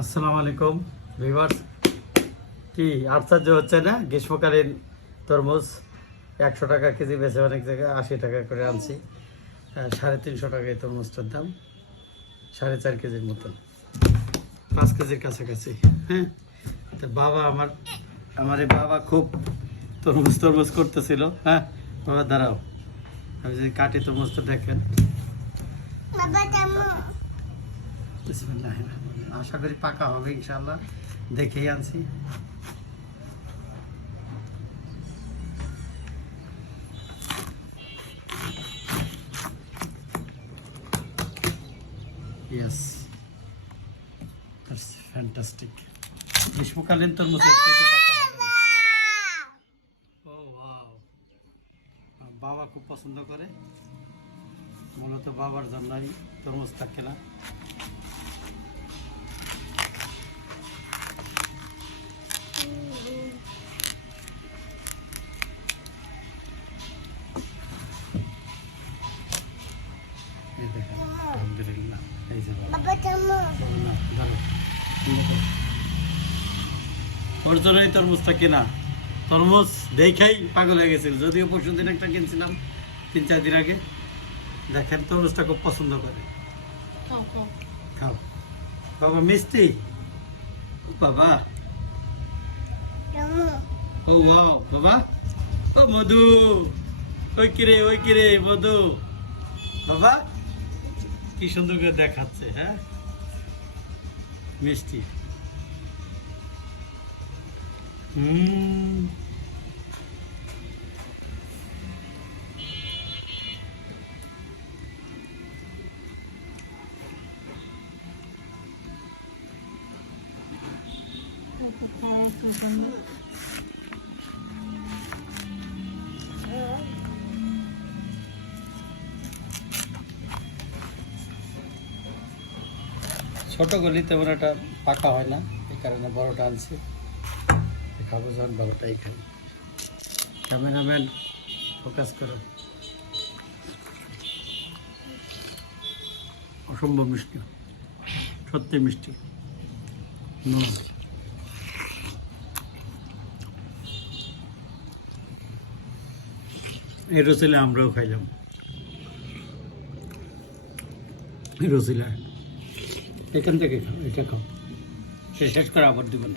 আসসালামু আলাইকুম ভিউয়ার্স। কি আশ্চর্য হচ্ছে না? গ্রীষ্মকালীন তরমুজ 100 টাকা কেজি বেচে অনেক জায়গায় 80 টাকা করে আনছি। 350 টাকায় তরমুজটার দাম, 4.5 কেজির মতন, 5 কেজির কাছাকাছি। হ্যাঁ, তো বাবা আমার এই বাবা খুব তরমুজ করতেছিল। হ্যাঁ বাবা দাঁড়াও, আমি যদি কাটি তরমুজটা দেখেন। আশা করি পাকা হবে ইনশাল্লাহ, দেখেই আনছি। Yes, that's fantastic. গ্রীষ্মকালীন তরমুজ বাবা খুব পছন্দ করে, মূলত বাবার জন্যই তরমুজটা কেনা। আলহামদুলিল্লাহ, এই যে ওর জন্যই তরমুজটা কেনা। তরমুজ দেখেই পাগল হয়ে গেছিল, যদিও পরশু দিন একটা কিনছিলাম 3-4 দিন আগে। দেখেন তরমুজটা খুব পছন্দ করে। খাও বাবা, মিষ্টি বাবা। ও ওয়াও বাবা, ও মধু, ওই কিরে মধু বাবা, কি সুন্দর করে দেখাচ্ছে। হ্যাঁ মিষ্টি। ছোট গলি তেমন একটা পাকা হয় না, এই কারণে বড়টা আনছি। খাবো যখন বড়টাই খাই। ক্যামেরাম্যান ফোকাস করো। অসম্ভব মিষ্টি, সত্যি মিষ্টি। এই রসিলা আমরাও খাইলাম, এই রসিলা এখান থেকে খাও, এটা খাও, শেষ করে আবার দেবেন।